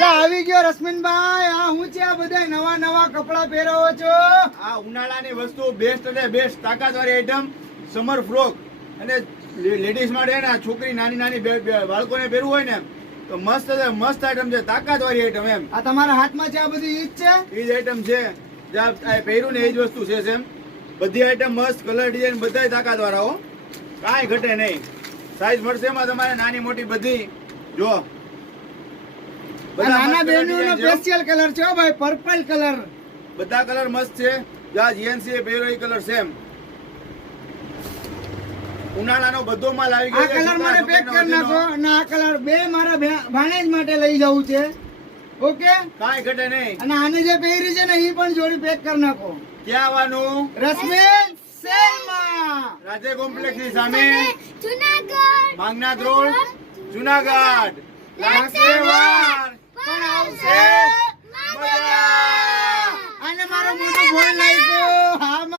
અલા આવી ગયો રશ્મિનભાઈ. આ હું છે આ બધા નવા નવા કપડા પહેરાવો છો? આ ઉનાળાની વસ્તુ બેસ્ટ અને બેસ્ટ તાકાતવાળી આઈટમ સમર ફ્રોક અને લેડીઝ માટે ને છોકરી નાની નાની બાળકોને પહેરવું હોય ને તો મસ્ત મસ્ત આઈટમ છે, તાકાતવાળી આઈટમ એમ. આ તમારા હાથમાં છે આ બધી ઈજ છે? એ જ આઈટમ છે, જ્યાં પહેર્યું ને એ જ વસ્તુ છે સેમ. બધી આઈટમ મસ્ત, કલર ડિઝાઇન બધા તાકાતવાળા હો, કાંઈ ઘટે નહીં. સાઈઝ મળશે એમાં તમારે નાની મોટી બધી. જો નાના બહેનોનો સ્પેશિયલ કલર છે ભાઈ, પર્પલ કલર. બધા કલર મસ્ત છે. જ્યાં જીએનસી એ પહેર્યો એ કલર સેમ. ઉનાળાનો બધો માલ આવી ગયો આ કલર મને પેક કરી નાખો અને આ કલર બે મારા ભાણેજ માટે લઈ જવું છે. ઓકે, કાંઈ ઘટે નહીં. અને આને જે પહેરી છે ને એ પણ જોડી પેક કરી નાખો. ક્યાં આવવાનું? રશ્મિન સેલમાં, રાજે કોમ્પ્લેક્સ ની સામે, જુનાગઢ માંગનાથ રોડ, જુનાગઢ. લાગશે વાર પણ આવશે મજા. અને મારો મોટો ફોન લાગ્યો.